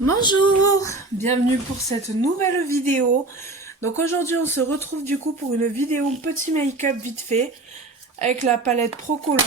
Bonjour, bienvenue pour cette nouvelle vidéo. Donc aujourd'hui on se retrouve du coup pour une vidéo petit make-up vite fait avec la palette Procolor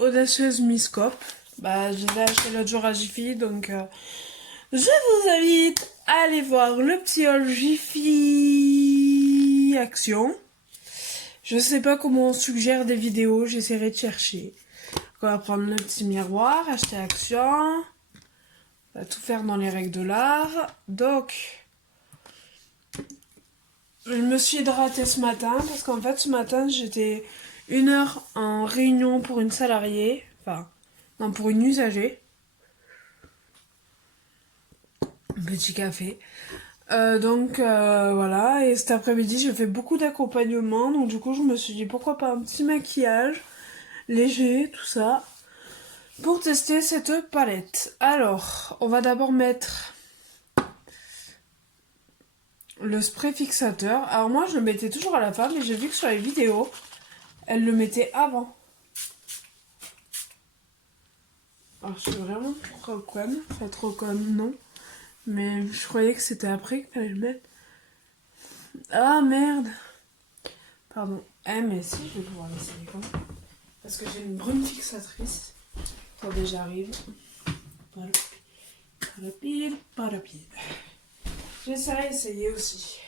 Audacieuse Miscope. Je l'ai acheté l'autre jour à Jiffy, donc je vous invite à aller voir le petit haul Jiffy Action. Je sais pas comment on suggère des vidéos, j'essaierai de chercher. On va prendre le petit miroir, acheter Action. On va tout faire dans les règles de l'art. Donc, je me suis hydratée ce matin parce qu'en fait, ce matin, j'étais 1 heure en réunion pour une salariée. Enfin, non, pour une usagée. Un petit café. Voilà. Et cet après-midi, j'ai fait beaucoup d'accompagnement. Donc, du coup, je me suis dit pourquoi pas un petit maquillage léger, tout ça. Pour tester cette palette. Alors, on va d'abord mettre le spray fixateur. Alors moi je le mettais toujours à la fin, mais j'ai vu que sur les vidéos, elle le mettait avant. Alors je suis vraiment trop conne. Pas trop conne, non. Mais je croyais que c'était après qu'il fallait le mettre. Ah merde. Pardon. Mais si, je vais pouvoir l'essayer quand même. Parce que j'ai une brune fixatrice. Attendez, j'arrive. Pas la pile, pas la pile. J'essaierai d'essayer aussi.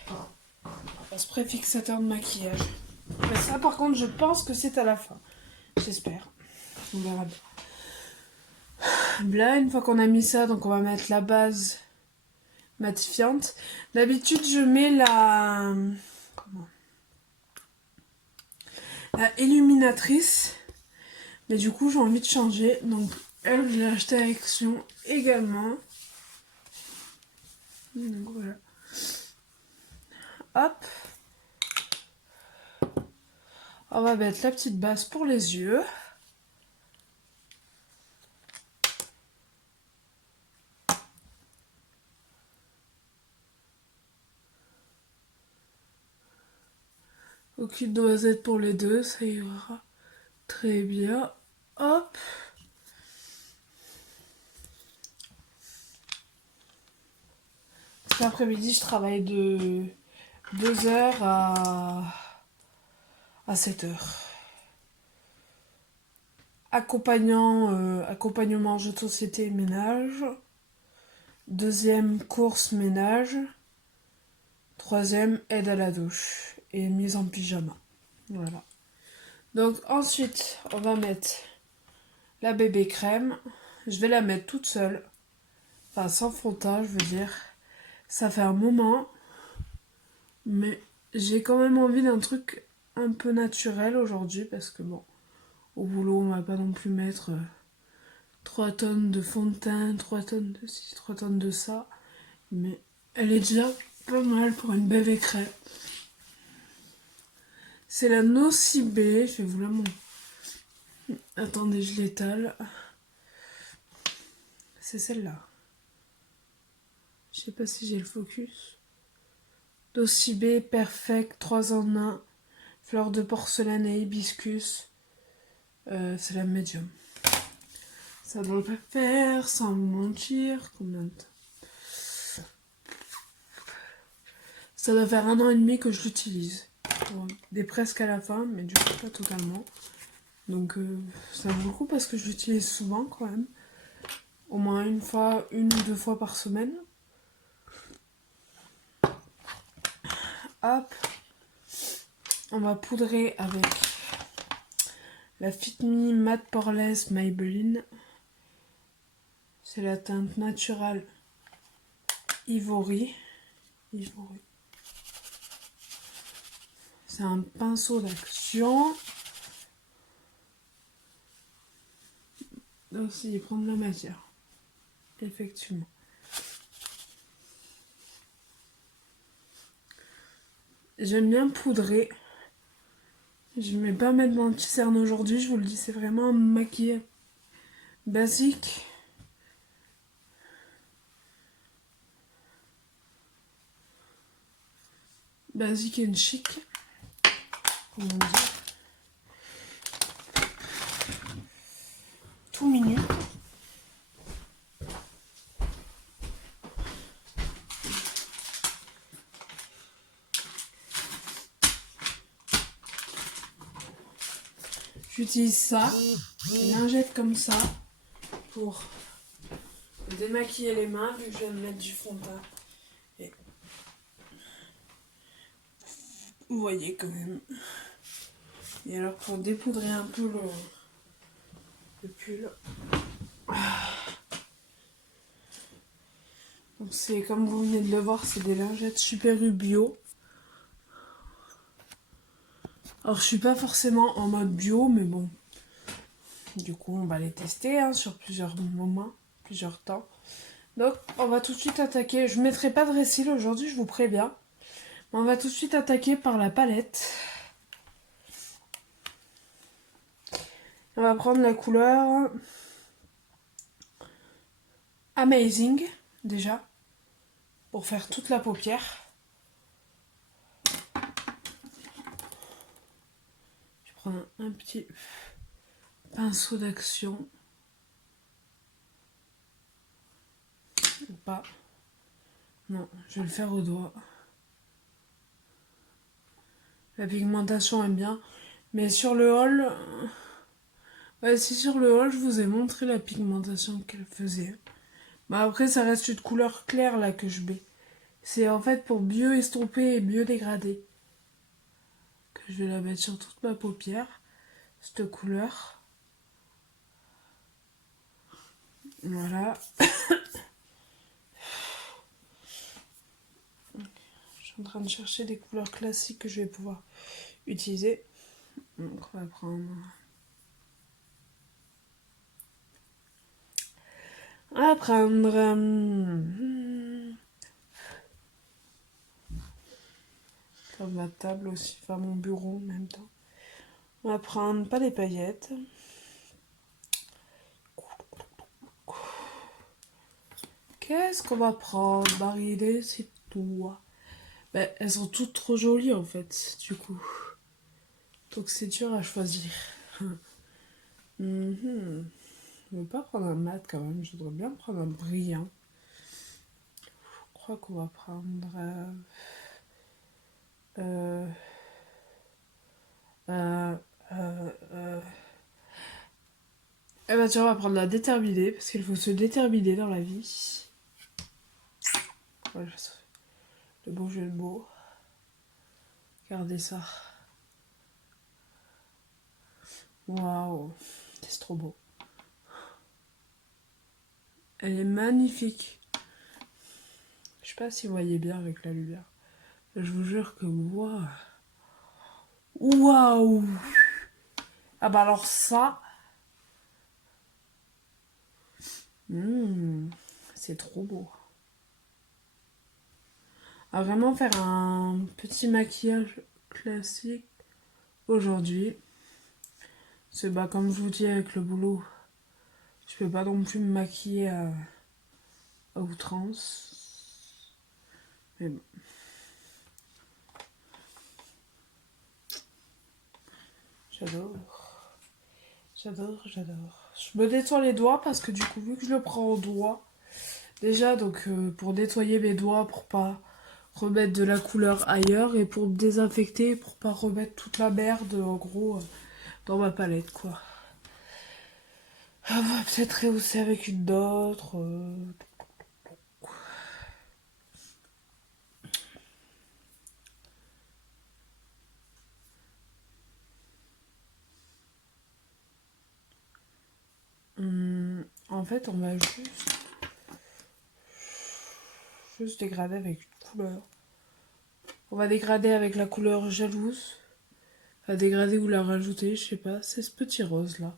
Un spray fixateur de maquillage. Mais ça par contre je pense que c'est à la fin. J'espère. On verra bien. Là, une fois qu'on a mis ça, donc on va mettre la base matifiante. D'habitude, je mets la illuminatrice. Mais du coup, j'ai envie de changer. Donc, elle, je l'ai acheté à Action également. Donc, voilà. Hop. On va mettre la petite base pour les yeux. Aucune noisette pour les deux, ça ira très bien. Hop. Cet après-midi, je travaille de 2 h à 7 h. Accompagnement jeu de société ménage. Deuxième course ménage. Troisième aide à la douche. Et mise en pyjama. Voilà. Donc ensuite, on va mettre la bébé crème. Je vais la mettre toute seule. Enfin, sans fond de teint, je veux dire. Ça fait un moment. Mais j'ai quand même envie d'un truc un peu naturel aujourd'hui. Parce que bon, au boulot, on va pas non plus mettre 3 tonnes de fond de teint, 3 tonnes de ci, 3 tonnes de ça. Mais elle est déjà pas mal pour une bébé crème. C'est la Nocibé. Je vais vous la montrer. Attendez, je l'étale. C'est celle-là. Je sais pas si j'ai le focus. Nocibé Perfect 3 en 1. Fleur de porcelaine et hibiscus. C'est la médium. Ça doit pas faire, sans vous mentir, combien de temps? Ça doit faire 1 an et demi que je l'utilise. Bon, des presque à la fin, mais du coup pas totalement. Donc ça vaut le coup parce que je l'utilise souvent quand même. Au moins une ou deux fois par semaine. Hop. On va poudrer avec la Fit Me Matte Poreless Maybelline. C'est la teinte naturelle Ivory. C'est un pinceau d'action. Aussi, prendre la matière. Effectivement. J'aime bien poudrer. Je ne vais pas mettre mon petit cerne aujourd'hui, je vous le dis, c'est vraiment un maquillage basique. Basique and chic. Comment dire. Tout mignon. J'utilise ça, une lingette comme ça, pour démaquiller les mains, vu que je viens de mettre du fond de teint. Et vous voyez quand même. Et alors pour dépoudrer un peu le pull. Donc c'est comme vous venez de le voir, c'est des lingettes Super U bio. Alors je suis pas forcément en mode bio, mais bon. Du coup on va les tester hein, sur plusieurs moments, plusieurs temps. Donc on va tout de suite attaquer. Je mettrai pas de récil aujourd'hui, je vous préviens. On va tout de suite attaquer par la palette. On va prendre la couleur Amazing, déjà, pour faire toute la paupière. Je prends un petit pinceau d'action. Ou pas. Non, je vais le faire au doigt. La pigmentation aime bien. Mais sur le haul... Ouais, si sur le haul, je vous ai montré la pigmentation qu'elle faisait. Mais après, ça reste une couleur claire là que je mets. C'est en fait pour mieux estomper et mieux dégrader. Que je vais la mettre sur toute ma paupière. Cette couleur. Voilà. Je suis en train de chercher des couleurs classiques que je vais pouvoir utiliser. Donc on va prendre... Comme ma table aussi, enfin mon bureau en même temps. On va prendre pas des paillettes. Qu'est-ce qu'on va prendre, Marie-Hélène, c'est toi. Ben, elles sont toutes trop jolies en fait, du coup. Donc c'est dur à choisir. Je vais pas prendre un mat quand même, je voudrais bien prendre un brillant. Je crois qu'on va prendre... Eh ben tiens, on va prendre la déterminée, parce qu'il faut se déterminer dans la vie. Voilà, le beau jeu de mots. Regardez ça. Waouh, c'est trop beau. Elle est magnifique. Je sais pas si vous voyez bien avec la lumière. Je vous jure que waouh. Waouh. Ah bah alors ça... c'est trop beau. À vraiment faire un petit maquillage classique aujourd'hui. C'est bah comme je vous dis avec le boulot, je peux pas non plus me maquiller à outrance. Mais bon. J'adore. J'adore. Je me nettoie les doigts parce que du coup, vu que je le prends au doigt, déjà, donc pour nettoyer mes doigts, pour pas remettre de la couleur ailleurs, et pour me désinfecter, pour pas remettre toute la merde, en gros, dans ma palette, quoi. On va peut-être rehausser avec une autre. En fait, on va juste dégrader avec une couleur. On va dégrader avec la couleur jalouse. La dégrader ou la rajouter, je sais pas. C'est ce petit rose là.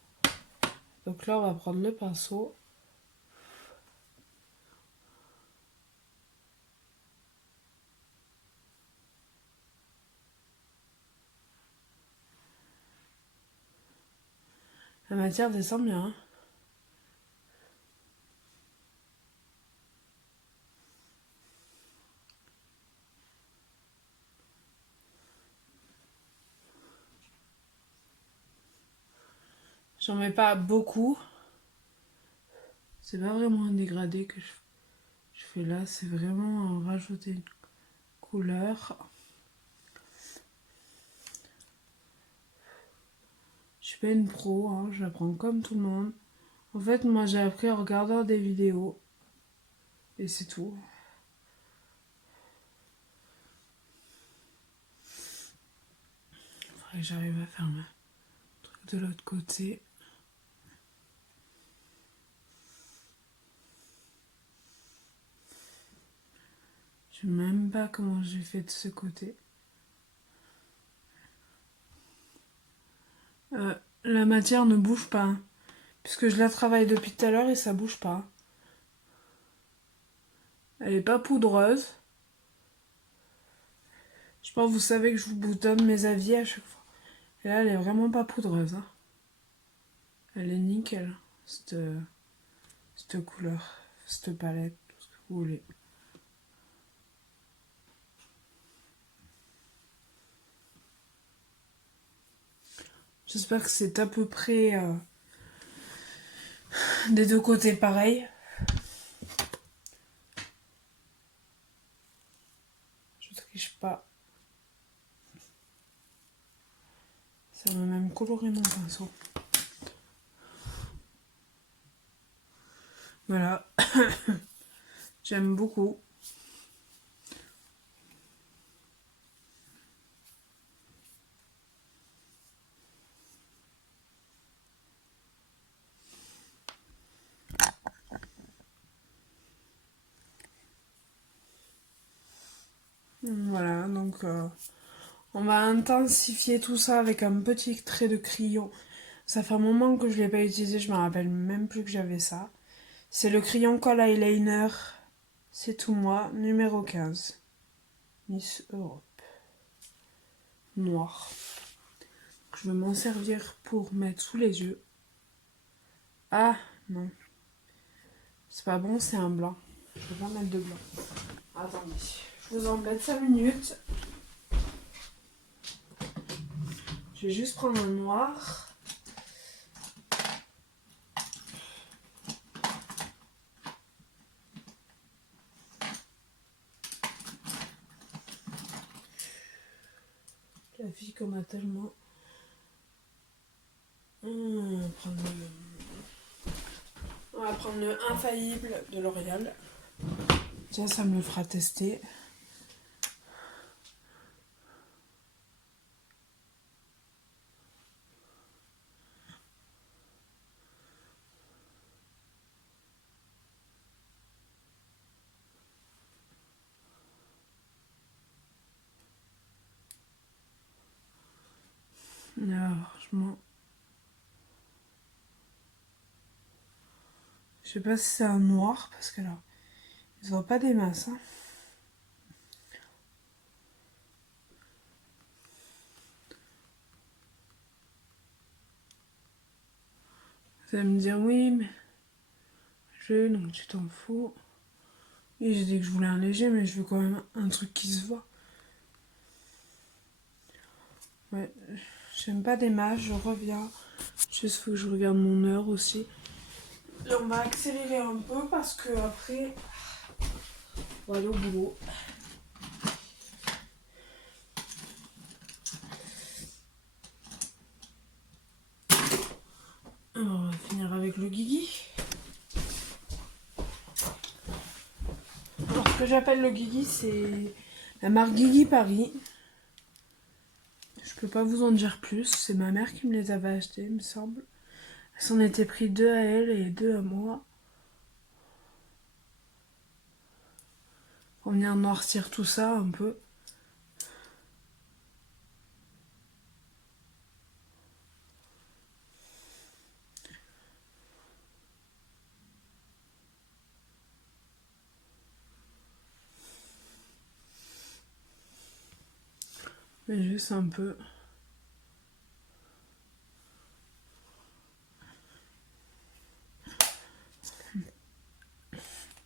Donc là, on va prendre le pinceau. La matière descend bien. Hein. J'en mets pas beaucoup. C'est pas vraiment un dégradé que je fais là. C'est vraiment rajouter une couleur. Je suis pas une pro, hein, j'apprends comme tout le monde. En fait, moi j'ai appris en regardant des vidéos. Et c'est tout. Faudrait que j'arrive à faire le truc de l'autre côté. Je sais même pas comment j'ai fait de ce côté. La matière ne bouge pas. Hein, puisque je la travaille depuis tout à l'heure et ça bouge pas. Elle est pas poudreuse. Je pense que vous savez que je vous donne mes avis à chaque fois. Et là, elle est vraiment pas poudreuse. Hein. Elle est nickel, cette couleur, cette palette, tout ce que vous voulez. J'espère que c'est à peu près des deux côtés pareil. Je triche pas. Ça m'a même coloré mon pinceau. Voilà. J'aime beaucoup. Voilà, donc on va intensifier tout ça avec un petit trait de crayon. Ça fait un moment que je ne l'ai pas utilisé, je me rappelle même plus que j'avais ça. C'est le crayon Colle Eyeliner, c'est tout moi, numéro 15. Miss Europe. Noir. Je vais m'en servir pour mettre sous les yeux. Ah, non. C'est pas bon, c'est un blanc. Je vais pas mettre de blanc. Attendez, je vous embête 5 minutes. Je vais juste prendre un noir. La fille qu'on a tellement... On va prendre le Infaillible de L'Oréal. Tiens, ça me le fera tester. Alors, je sais pas si c'est un noir, parce que là, il se voit pas des masses. Hein. Vous allez me dire, oui, mais donc tu t'en fous. Et j'ai dit que je voulais un léger, mais je veux quand même un truc qui se voit. Ouais, j'aime pas des masses, je reviens. Juste faut que je regarde mon heure aussi. Et on va accélérer un peu parce que après, on va aller au boulot. Alors, on va finir avec le Guigui. Alors, ce que j'appelle le Guigui, c'est la marque Guigui Paris. Je peux pas vous en dire plus, c'est ma mère qui me les avait achetés, il me semble. Elle s'en était pris 2 à elle et 2 à moi. On vient noircir tout ça un peu. Mais juste un peu.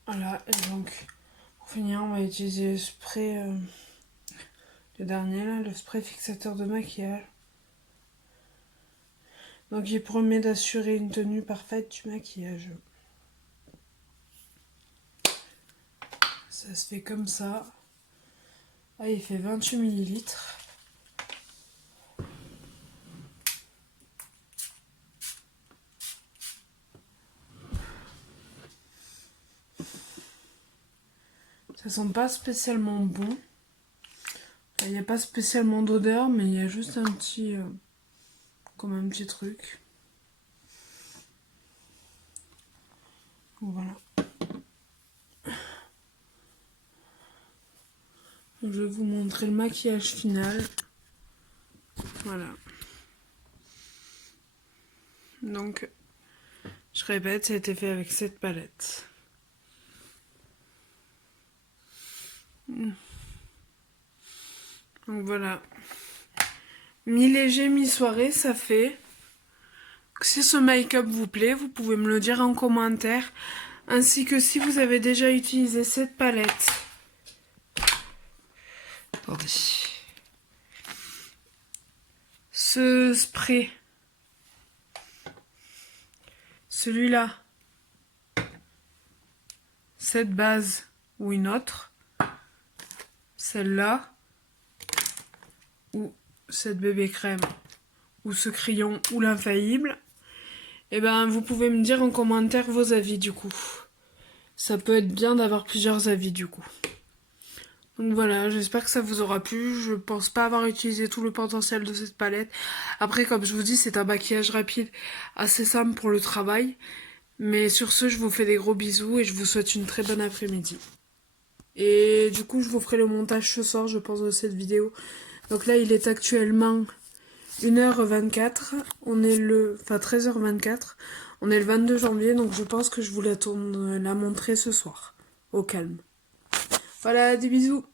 Voilà, et donc pour finir, on va utiliser le spray, le dernier là, le spray fixateur de maquillage. Donc il promet d'assurer une tenue parfaite du maquillage. Ça se fait comme ça. Ah, il fait 28 ml. Ça sent pas spécialement bon. Il n'y a pas spécialement d'odeur, mais il y a juste un petit... comme un petit truc. Voilà. Je vais vous montrer le maquillage final. Voilà. Donc, je répète, ça a été fait avec cette palette. Donc voilà. Mi-léger, mi-soirée, ça fait. Si ce make-up vous plaît, vous pouvez me le dire en commentaire. Ainsi que si vous avez déjà utilisé cette palette. Attendez. Ce spray. Celui-là. Cette base ou une autre. Celle-là. Ou cette bébé crème. Ou ce crayon ou l'infaillible. Et ben vous pouvez me dire en commentaire vos avis du coup. Ça peut être bien d'avoir plusieurs avis du coup. Donc voilà, j'espère que ça vous aura plu. Je pense pas avoir utilisé tout le potentiel de cette palette. Après, comme je vous dis, c'est un maquillage rapide, assez simple pour le travail. Mais sur ce, je vous fais des gros bisous et je vous souhaite une très bonne après-midi. Et du coup, je vous ferai le montage ce soir, je pense, de cette vidéo. Donc là, il est actuellement 1h24. On est enfin 13h24. On est le 22 janvier, donc je pense que je vous la montrer ce soir. Au calme. Voilà, des bisous.